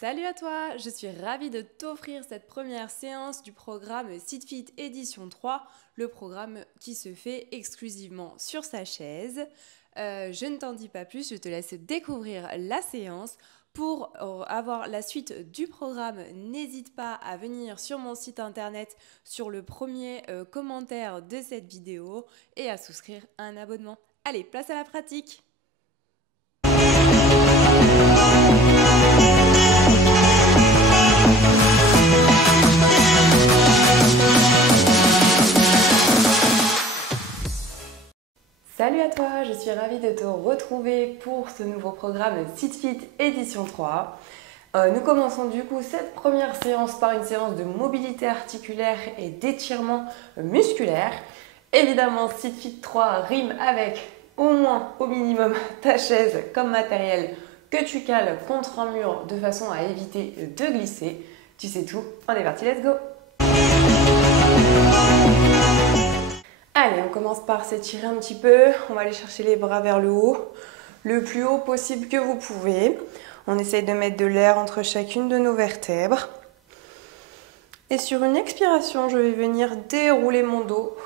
Salut à toi, je suis ravie de t'offrir cette première séance du programme SitFit Édition 3, le programme qui se fait exclusivement sur sa chaise. Je ne t'en dis pas plus, je te laisse découvrir la séance. Pour avoir la suite du programme, n'hésite pas à venir sur mon site internet sur le premier commentaire de cette vidéo et à souscrire un abonnement. Allez, place à la pratique! Salut à toi, je suis ravie de te retrouver pour ce nouveau programme SitFit Édition 3. Nous commençons du coup cette première séance par une séance de mobilité articulaire et d'étirement musculaire. Évidemment, SitFit 3 rime avec au moins, au minimum, ta chaise comme matériel que tu cales contre un mur de façon à éviter de glisser. Tu sais tout, on est parti, let's go! Allez, on commence par s'étirer un petit peu. On va aller chercher les bras vers le haut, le plus haut possible que vous pouvez. On essaye de mettre de l'air entre chacune de nos vertèbres. Et sur une expiration, je vais venir dérouler mon dos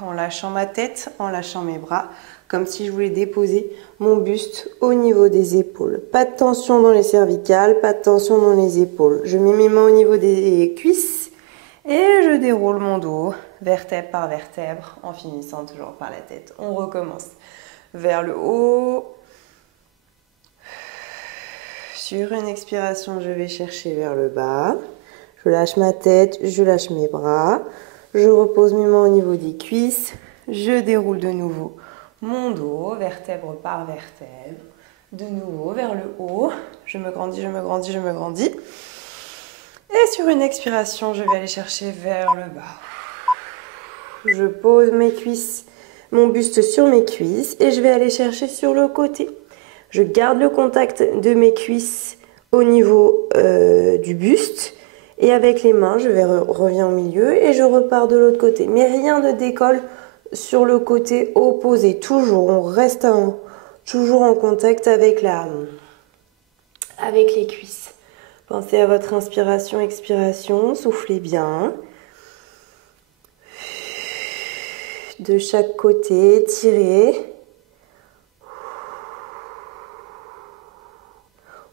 en lâchant ma tête, en lâchant mes bras, comme si je voulais déposer mon buste au niveau des épaules. Pas de tension dans les cervicales, pas de tension dans les épaules. Je mets mes mains au niveau des cuisses et je déroule mon dos, vertèbre par vertèbre, en finissant toujours par la tête. On recommence vers le haut. Sur une expiration, je vais chercher vers le bas. Je lâche ma tête, je lâche mes bras. Je repose mes mains au niveau des cuisses. Je déroule de nouveau mon dos, vertèbre par vertèbre. De nouveau vers le haut. Je me grandis, je me grandis, je me grandis. Et sur une expiration, je vais aller chercher vers le bas. Je pose mes cuisses, mon buste sur mes cuisses et je vais aller chercher sur le côté. Je garde le contact de mes cuisses au niveau du buste et avec les mains, je reviens au milieu et je repars de l'autre côté. Mais rien ne décolle sur le côté opposé. Toujours, on reste toujours en contact avec les cuisses. Pensez à votre inspiration, expiration, soufflez bien. De chaque côté, tirez.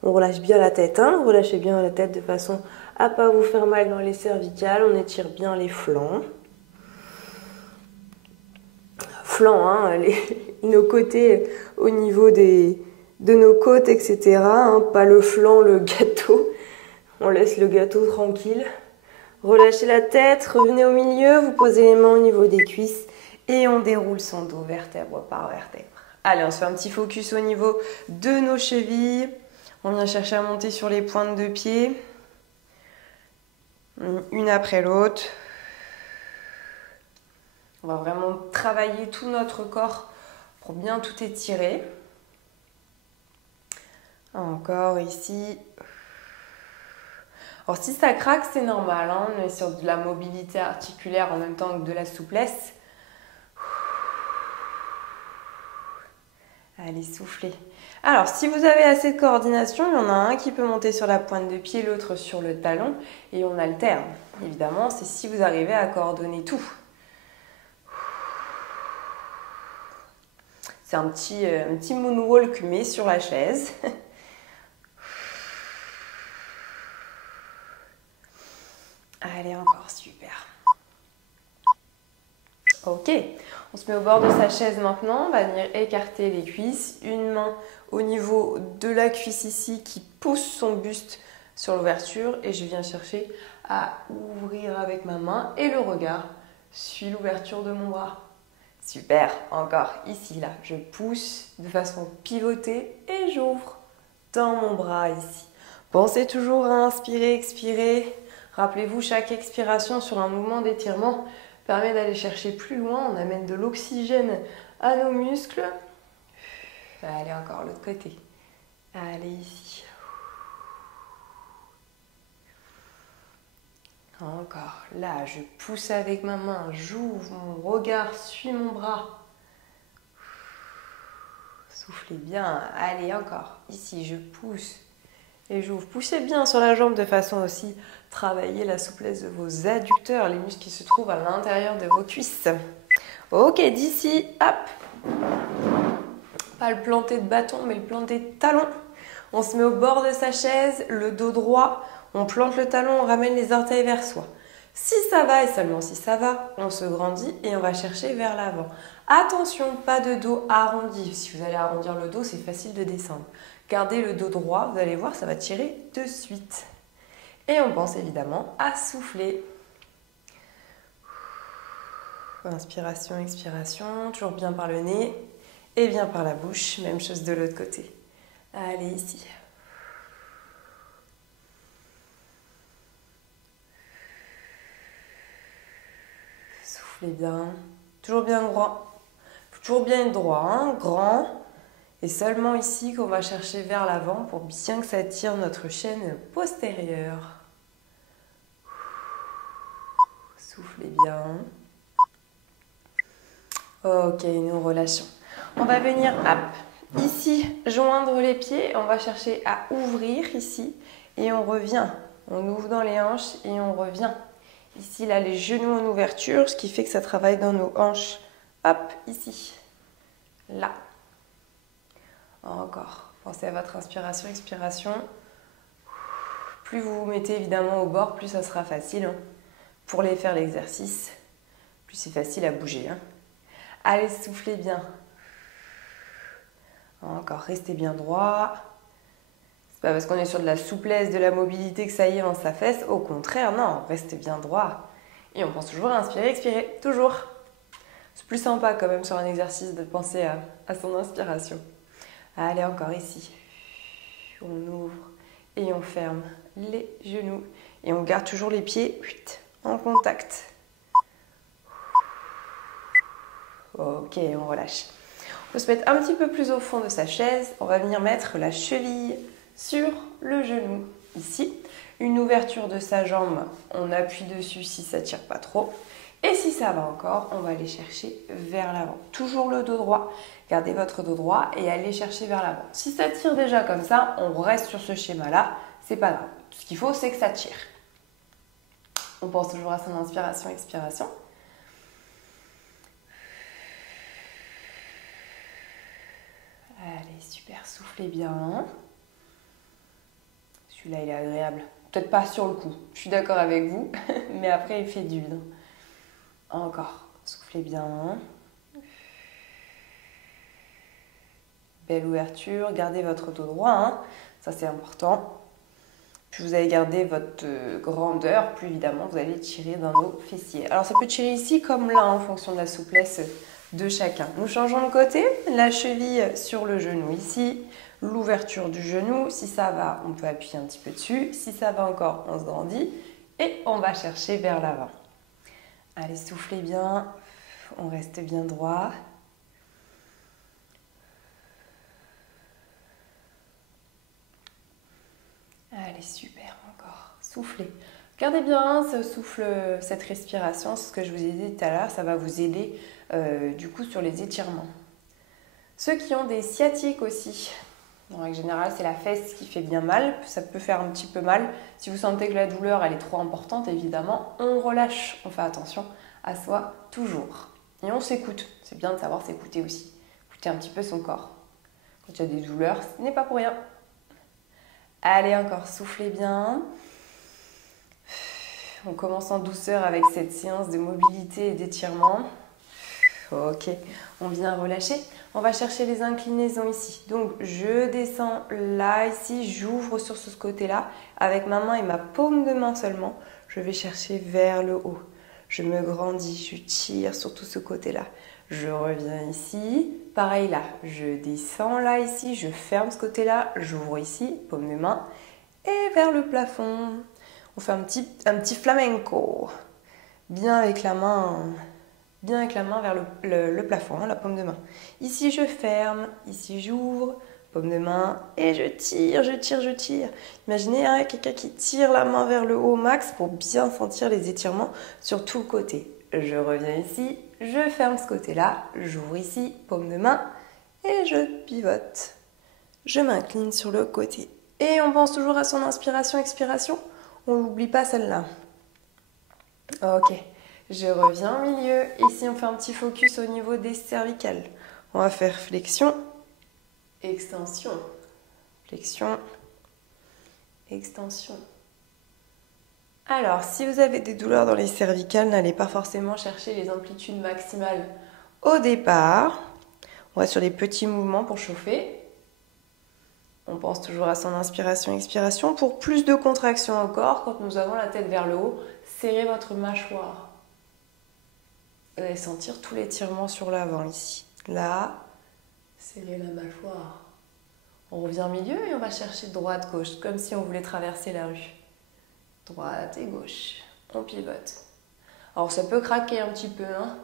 On relâche bien la tête, hein, relâchez bien la tête de façon à ne pas vous faire mal dans les cervicales. On étire bien les flancs. Flancs, hein, nos côtés au niveau de nos côtes, etc. Hein, pas le flanc, le gâteau. On laisse le gâteau tranquille. Relâchez la tête, revenez au milieu, vous posez les mains au niveau des cuisses et on déroule son dos vertèbre par vertèbre. Allez, on se fait un petit focus au niveau de nos chevilles. On vient chercher à monter sur les pointes de pied, une après l'autre. On va vraiment travailler tout notre corps pour bien tout étirer. Encore ici. Alors si ça craque, c'est normal, hein, on est sur de la mobilité articulaire en même temps que de la souplesse. Allez, soufflez. Alors, si vous avez assez de coordination, il y en a un qui peut monter sur la pointe de pied, l'autre sur le talon, et on alterne. Évidemment, c'est si vous arrivez à coordonner tout. C'est un petit moonwalk, mais sur la chaise. Allez, encore, super. Ok, on se met au bord de sa chaise maintenant, on va venir écarter les cuisses, une main au niveau de la cuisse ici qui pousse son buste sur l'ouverture et je viens chercher à ouvrir avec ma main et le regard suit l'ouverture de mon bras. Super, encore ici, là, je pousse de façon pivotée et j'ouvre dans mon bras ici. Pensez toujours à inspirer, expirer. Rappelez-vous, chaque expiration sur un mouvement d'étirement permet d'aller chercher plus loin, on amène de l'oxygène à nos muscles. Allez, encore l'autre côté. Allez, ici. Encore. Là, je pousse avec ma main, j'ouvre, mon regard suit mon bras. Soufflez bien. Allez, encore. Ici, je pousse et j'ouvre. Poussez bien sur la jambe de façon aussi travailler la souplesse de vos adducteurs, les muscles qui se trouvent à l'intérieur de vos cuisses. Ok, d'ici, hop. Pas le planté de bâton, mais le planté de talon. On se met au bord de sa chaise, le dos droit, on plante le talon, on ramène les orteils vers soi. Si ça va, et seulement si ça va, on se grandit et on va chercher vers l'avant. Attention, pas de dos arrondi. Si vous allez arrondir le dos, c'est facile de descendre. Gardez le dos droit, vous allez voir, ça va tirer de suite. Et on pense évidemment à souffler. Inspiration, expiration, toujours bien par le nez et bien par la bouche. Même chose de l'autre côté. Allez, ici. Soufflez bien. Toujours bien droit. Toujours bien être droit, hein, grand. Et seulement ici qu'on va chercher vers l'avant pour bien que ça tire notre chaîne postérieure. Soufflez bien. Ok, nous relâchons. On va venir, hop, ici, joindre les pieds. On va chercher à ouvrir ici et on revient. On ouvre dans les hanches et on revient. Ici, là, les genoux en ouverture, ce qui fait que ça travaille dans nos hanches. Hop, ici, là. Encore. Pensez à votre inspiration, expiration. Plus vous vous mettez évidemment au bord, plus ça sera facile pour les faire l'exercice. Plus c'est facile à bouger. Allez, soufflez bien. Encore, restez bien droit. C'est pas parce qu'on est sur de la souplesse, de la mobilité que ça y est, on s'affaisse. Au contraire, non, restez bien droit. Et on pense toujours à inspirer, expirer, toujours. C'est plus sympa quand même sur un exercice de penser à son inspiration. Allez, encore ici. On ouvre et on ferme les genoux. Et on garde toujours les pieds en contact. Ok, on relâche. On peut se mettre un petit peu plus au fond de sa chaise. On va venir mettre la cheville sur le genou. Ici, une ouverture de sa jambe. On appuie dessus si ça ne tire pas trop. Et si ça va encore, on va aller chercher vers l'avant. Toujours le dos droit. Gardez votre dos droit et allez chercher vers l'avant. Si ça tire déjà comme ça, on reste sur ce schéma-là. C'est pas grave. Ce qu'il faut, c'est que ça tire. On pense toujours à son inspiration, expiration. Allez, super, soufflez bien. Celui-là, il est agréable. Peut-être pas sur le coup, je suis d'accord avec vous, mais après, il fait du bien. Encore, soufflez bien. Belle ouverture, gardez votre dos droit, ça c'est important. Plus vous allez garder votre grandeur, plus évidemment vous allez tirer dans nos fessiers. Alors ça peut tirer ici comme là en fonction de la souplesse de chacun. Nous changeons de côté, la cheville sur le genou ici, l'ouverture du genou. Si ça va, on peut appuyer un petit peu dessus. Si ça va encore, on se grandit et on va chercher vers l'avant. Allez, soufflez bien, on reste bien droit. Allez, super, encore. Soufflez. Gardez bien ce souffle, cette respiration, c'est ce que je vous ai dit tout à l'heure, ça va vous aider du coup sur les étirements. Ceux qui ont des sciatiques aussi, en règle générale, c'est la fesse qui fait bien mal, ça peut faire un petit peu mal. Si vous sentez que la douleur elle est trop importante, évidemment, on relâche, on fait attention à soi toujours. Et on s'écoute, c'est bien de savoir s'écouter aussi, écouter un petit peu son corps. Quand il y a des douleurs, ce n'est pas pour rien. Allez, encore, soufflez bien. On commence en douceur avec cette séance de mobilité et d'étirement. Ok, on vient relâcher. On va chercher les inclinaisons ici. Donc, je descends là, ici, j'ouvre sur ce côté-là. Avec ma main et ma paume de main seulement, je vais chercher vers le haut. Je me grandis, je tire sur tout ce côté-là. Je reviens ici, pareil là, je descends là, ici, je ferme ce côté-là, j'ouvre ici, paume de main, et vers le plafond. On fait un petit flamenco, bien avec la main vers le plafond, la paume de main. Ici, je ferme, ici, j'ouvre, paume de main, et je tire, je tire, je tire. Imaginez quelqu'un qui tire la main vers le haut au max pour bien sentir les étirements sur tout le côté. Je reviens ici, je ferme ce côté-là, j'ouvre ici, paume de main, et je pivote. Je m'incline sur le côté. Et on pense toujours à son inspiration, expiration. On n'oublie pas celle-là. Ok, je reviens au milieu. Ici, on fait un petit focus au niveau des cervicales. On va faire flexion, extension, flexion, extension. Alors, si vous avez des douleurs dans les cervicales, n'allez pas forcément chercher les amplitudes maximales au départ. On va sur les petits mouvements pour chauffer. On pense toujours à son inspiration, expiration. Pour plus de contraction au corps, quand nous avons la tête vers le haut, serrez votre mâchoire. Vous allez sentir tout l'étirement sur l'avant ici. Là, serrez la mâchoire. On revient au milieu et on va chercher droite-gauche, comme si on voulait traverser la rue. Droite et gauche. On pivote. Alors ça peut craquer un petit peu, hein.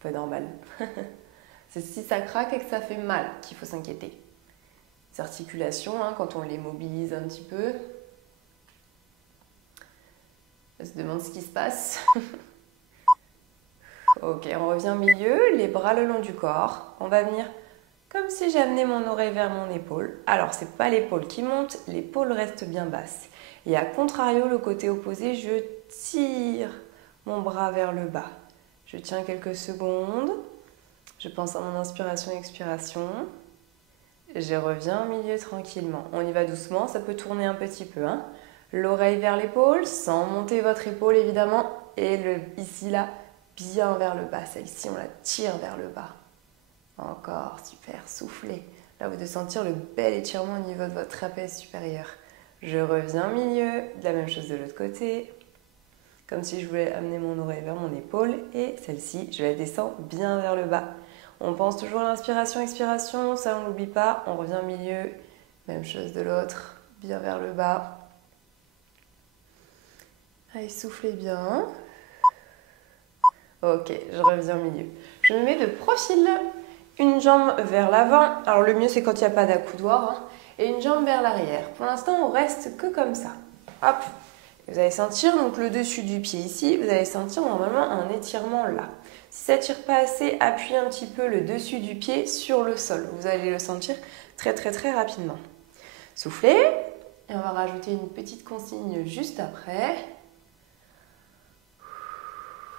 Pas normal. C'est si ça craque et que ça fait mal qu'il faut s'inquiéter. Les articulations, hein, quand on les mobilise un petit peu, on se demande ce qui se passe. Ok, on revient au milieu, les bras le long du corps. On va venir comme si j'amenais mon oreille vers mon épaule. Alors, c'est pas l'épaule qui monte, l'épaule reste bien basse. Et à contrario, le côté opposé, je tire mon bras vers le bas. Je tiens quelques secondes. Je pense à mon inspiration et expiration. Je reviens au milieu tranquillement. On y va doucement, ça peut tourner un petit peu, hein. L'oreille vers l'épaule, sans monter votre épaule évidemment. Et ici, là, bien vers le bas. Celle-ci, on la tire vers le bas. Encore, super, soufflez. Là, vous devez sentir le bel étirement au niveau de votre trapèze supérieur. Je reviens au milieu, la même chose de l'autre côté. Comme si je voulais amener mon oreille vers mon épaule. Et celle-ci, je la descends bien vers le bas. On pense toujours à l'inspiration, expiration, ça on n'oublie pas. On revient au milieu, même chose de l'autre, bien vers le bas. Allez, soufflez bien. Ok, je reviens au milieu. Je me mets de profil, une jambe vers l'avant. Alors le mieux c'est quand il n'y a pas d'accoudoir, hein, et une jambe vers l'arrière. Pour l'instant, on reste que comme ça. Hop. Vous allez sentir donc le dessus du pied ici. Vous allez sentir normalement un étirement là. Si ça ne tire pas assez, appuyez un petit peu le dessus du pied sur le sol. Vous allez le sentir très rapidement. Soufflez. Et on va rajouter une petite consigne juste après.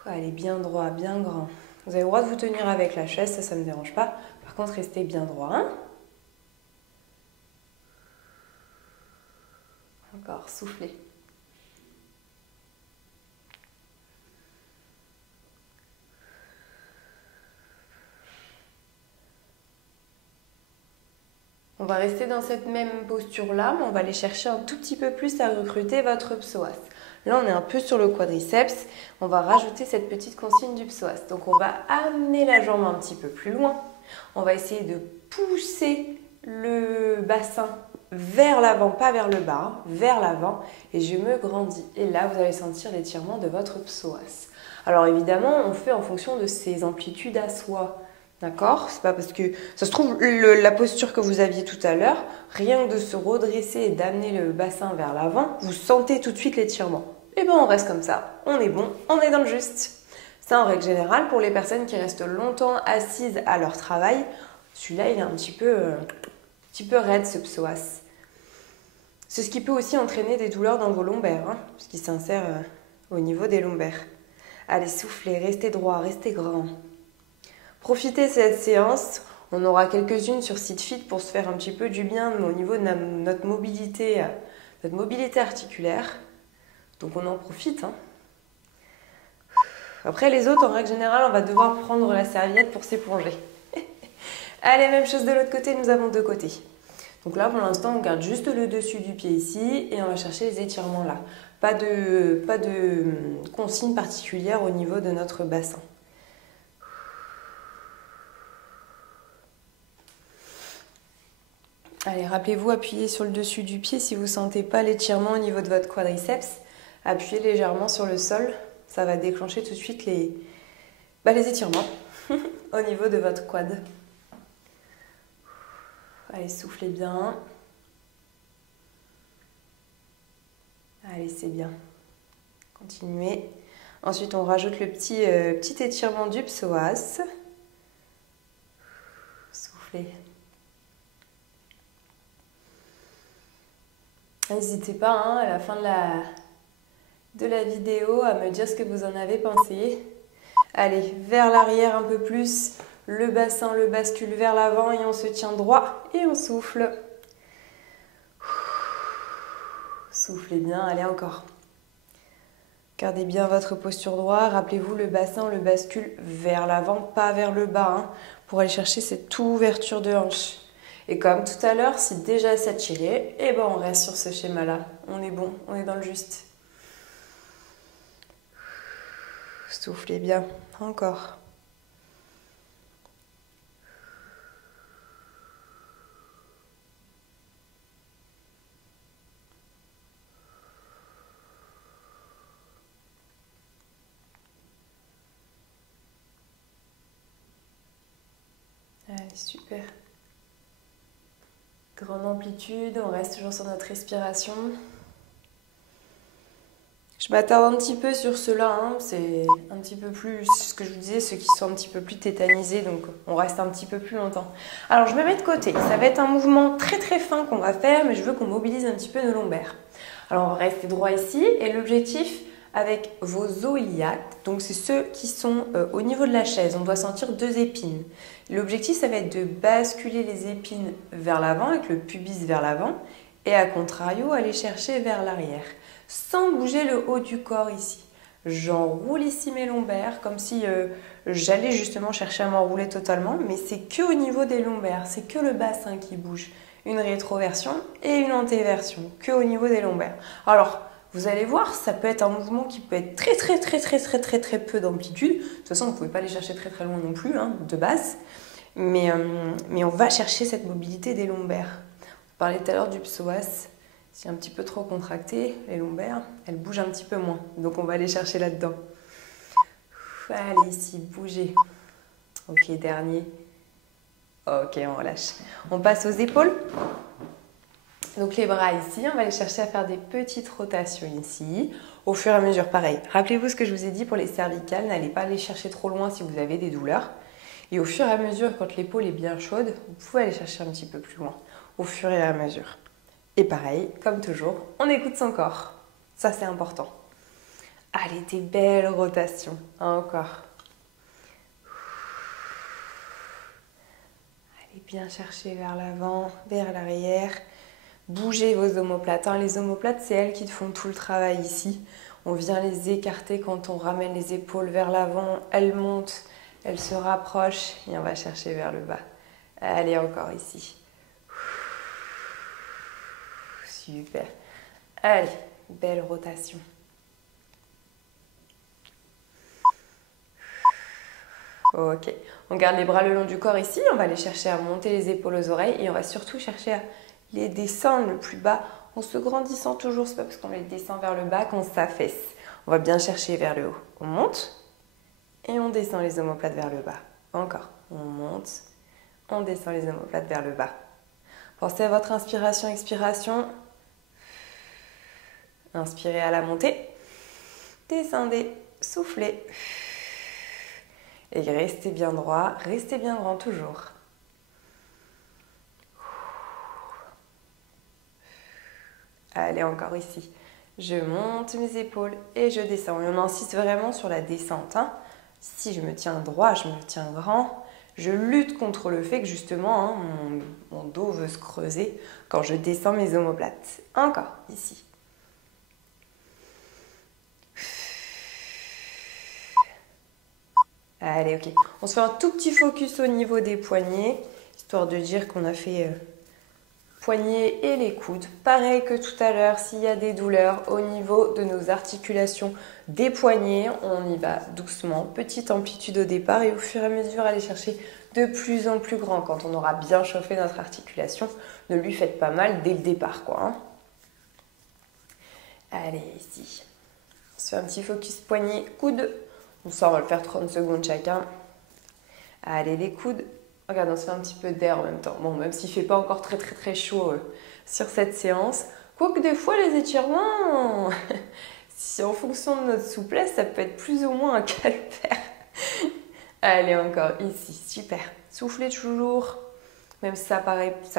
Allez, bien droit, bien grand. Vous avez le droit de vous tenir avec la chaise, ça ne me dérange pas. Par contre, restez bien droit. Hein. Encore, soufflez. On va rester dans cette même posture-là, mais on va aller chercher un tout petit peu plus à recruter votre psoas. Là, on est un peu sur le quadriceps. On va rajouter cette petite consigne du psoas. Donc, on va amener la jambe un petit peu plus loin. On va essayer de pousser le bassin vers l'avant, pas vers le bas, hein, vers l'avant. Et je me grandis. Et là, vous allez sentir l'étirement de votre psoas. Alors, évidemment, on fait en fonction de ses amplitudes à soi. D'accord? C'est pas parce que ça se trouve, la posture que vous aviez tout à l'heure, rien que de se redresser et d'amener le bassin vers l'avant, vous sentez tout de suite l'étirement. Et bien on reste comme ça, on est bon, on est dans le juste. Ça en règle générale, pour les personnes qui restent longtemps assises à leur travail, celui-là il est un petit peu raide ce psoas. C'est ce qui peut aussi entraîner des douleurs dans vos lombaires, hein, parce qu'il s'insère au niveau des lombaires. Allez, soufflez, restez droit, restez grand. Profitez de cette séance, on aura quelques-unes sur SitFit pour se faire un petit peu du bien au niveau de notre mobilité articulaire. Donc on en profite. Hein. Après les autres, en règle générale, on va devoir prendre la serviette pour s'éponger. Allez, même chose de l'autre côté, nous avons deux côtés. Donc là, pour l'instant, on garde juste le dessus du pied ici et on va chercher les étirements là. Pas de consigne particulière au niveau de notre bassin. Allez, rappelez-vous, appuyez sur le dessus du pied si vous ne sentez pas l'étirement au niveau de votre quadriceps. Appuyez légèrement sur le sol, ça va déclencher tout de suite les étirements au niveau de votre quad. Allez, soufflez bien. Allez, c'est bien. Continuez. Ensuite, on rajoute le petit étirement du psoas. Soufflez. N'hésitez pas hein, à la fin de la vidéo à me dire ce que vous en avez pensé. Allez, vers l'arrière un peu plus, le bassin le bascule vers l'avant et on se tient droit et on souffle. Soufflez bien, allez encore. Gardez bien votre posture droite, rappelez-vous le bassin on le bascule vers l'avant, pas vers le bas, hein, pour aller chercher cette ouverture de hanche. Et comme tout à l'heure, si déjà ça tirait, et ben on reste sur ce schéma-là. On est bon, on est dans le juste. Soufflez bien, encore. Allez, super. Grande amplitude, on reste toujours sur notre respiration. Je m'attarde un petit peu sur ceux-là, hein. C'est un petit peu plus, ce que je vous disais, ceux qui sont un petit peu plus tétanisés, donc on reste un petit peu plus longtemps. Alors je me mets de côté, ça va être un mouvement très très fin qu'on va faire, mais je veux qu'on mobilise un petit peu nos lombaires. Alors on va rester droit ici, et l'objectif avec vos os iliaques, donc c'est ceux qui sont au niveau de la chaise, on doit sentir 2 épines. L'objectif ça va être de basculer les épines vers l'avant, avec le pubis vers l'avant, et à contrario, aller chercher vers l'arrière. Sans bouger le haut du corps ici. J'enroule ici mes lombaires comme si j'allais justement chercher à m'enrouler totalement, mais c'est que au niveau des lombaires, c'est que le bassin qui bouge. Une rétroversion et une antéversion, que au niveau des lombaires. Alors, vous allez voir, ça peut être un mouvement qui peut être très peu d'amplitude. De toute façon, vous ne pouvez pas aller chercher très loin non plus, hein, de base. Mais on va chercher cette mobilité des lombaires. On parlait tout à l'heure du psoas. Si un petit peu trop contracté, les lombaires, elles bougent un petit peu moins. Donc on va aller chercher là-dedans. Allez, ici, bougez. Ok, dernier. Ok, on relâche. On passe aux épaules. Donc les bras ici, on va aller chercher à faire des petites rotations ici. Au fur et à mesure, pareil. Rappelez-vous ce que je vous ai dit pour les cervicales. N'allez pas les chercher trop loin si vous avez des douleurs. Et au fur et à mesure, quand l'épaule est bien chaude, vous pouvez aller chercher un petit peu plus loin. Au fur et à mesure. Et pareil, comme toujours, on écoute son corps. Ça, c'est important. Allez, des belles rotations. Encore. Allez bien chercher vers l'avant, vers l'arrière. Bougez vos omoplates. Les omoplates, c'est elles qui font tout le travail ici. On vient les écarter quand on ramène les épaules vers l'avant. Elles montent, elles se rapprochent et on va chercher vers le bas. Allez, encore ici. Super. Allez, belle rotation. Ok, on garde les bras le long du corps ici. On va aller chercher à monter les épaules aux oreilles et on va surtout chercher à les descendre le plus bas en se grandissant toujours. C'est pas parce qu'on les descend vers le bas qu'on s'affaisse. On va bien chercher vers le haut. On monte et on descend les omoplates vers le bas. Encore, on monte, on descend les omoplates vers le bas. Pensez à votre inspiration, expiration. Inspirez à la montée, descendez, soufflez. Et restez bien droit, restez bien grand toujours. Allez, encore ici. Je monte mes épaules et je descends. Et on insiste vraiment sur la descente. Si je me tiens droit, je me tiens grand. Je lutte contre le fait que justement, mon dos veut se creuser quand je descends mes omoplates. Encore, ici. Allez, ok. On se fait un tout petit focus au niveau des poignets, histoire de dire qu'on a fait poignets et les coudes. Pareil que tout à l'heure, s'il y a des douleurs au niveau de nos articulations des poignets, on y va doucement, petite amplitude au départ et au fur et à mesure, aller chercher de plus en plus grand. Quand on aura bien chauffé notre articulation, ne lui faites pas mal dès le départ, quoi. Allez, ici. On se fait un petit focus poignet, coude. Ça, on va le faire 30 secondes chacun. Allez, les coudes. Regarde, on se fait un petit peu d'air en même temps. Bon, même s'il ne fait pas encore très chaud sur cette séance. Quoique des fois, les étirements, si en fonction de notre souplesse, ça peut être plus ou moins un calvaire. Allez, encore ici. Super. Soufflez toujours. Même si ça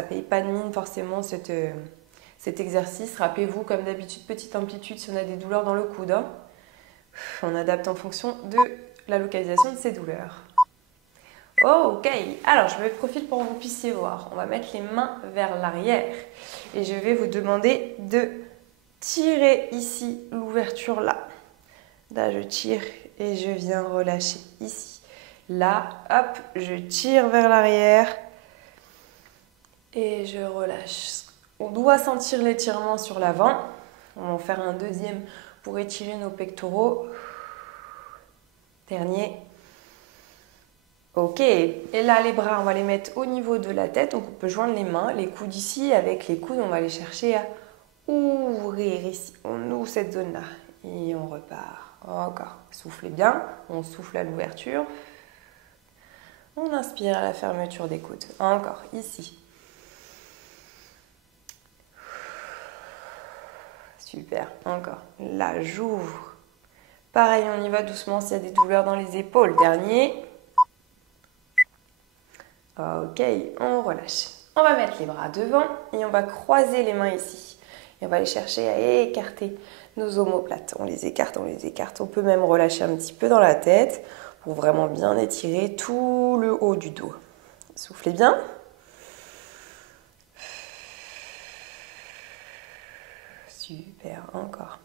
paye pas de mine forcément cette cet exercice. Rappelez-vous, comme d'habitude, petite amplitude si on a des douleurs dans le coude. Hein. On adapte en fonction de la localisation de ces douleurs. Ok, alors je me profite pour que vous puissiez voir. On va mettre les mains vers l'arrière et je vais vous demander de tirer ici l'ouverture là. Là, je tire et je viens relâcher ici. Là, hop, je tire vers l'arrière et je relâche. On doit sentir l'étirement sur l'avant. On va en faire un deuxième pour étirer nos pectoraux. Dernier. Ok, et là les bras, on va les mettre au niveau de la tête. Donc on peut joindre les mains, les coudes ici. Avec les coudes, on va les chercher à ouvrir ici. On ouvre cette zone-là et on repart. Encore. Soufflez bien. On souffle à l'ouverture. On inspire à la fermeture des coudes. Encore, ici. Super, encore. Là, j'ouvre. Pareil, on y va doucement s'il y a des douleurs dans les épaules. Dernier. Ok, on relâche. On va mettre les bras devant et on va croiser les mains ici. Et on va aller chercher à écarter nos omoplates. On les écarte, on les écarte. On peut même relâcher un petit peu dans la tête pour vraiment bien étirer tout le haut du dos. Soufflez bien. Super, encore.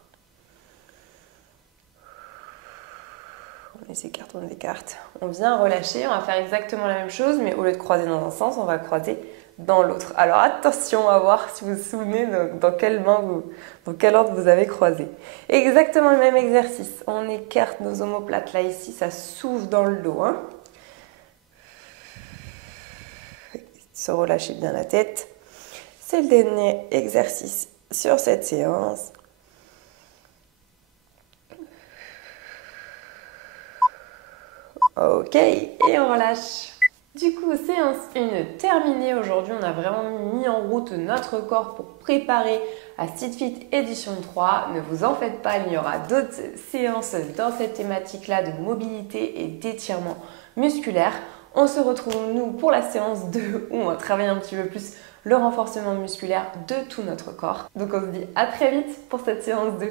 On les écarte, on les écarte. On vient relâcher, on va faire exactement la même chose, mais au lieu de croiser dans un sens, on va croiser dans l'autre. Alors attention à voir si vous vous souvenez dans quelle dans quel ordre vous avez croisé. Exactement le même exercice. On écarte nos omoplates. Là, ici, ça s'ouvre dans le dos. Hein. Se relâcher bien la tête. C'est le dernier exercice sur cette séance. Ok, et on relâche. Du coup, séance 1 terminée. Aujourd'hui, on a vraiment mis en route notre corps pour préparer à Sit Fit édition 3. Ne vous en faites pas, il y aura d'autres séances dans cette thématique-là de mobilité et d'étirement musculaire. On se retrouve, nous, pour la séance 2 où on va travailler un petit peu plus le renforcement musculaire de tout notre corps. Donc, on se dit à très vite pour cette séance 2.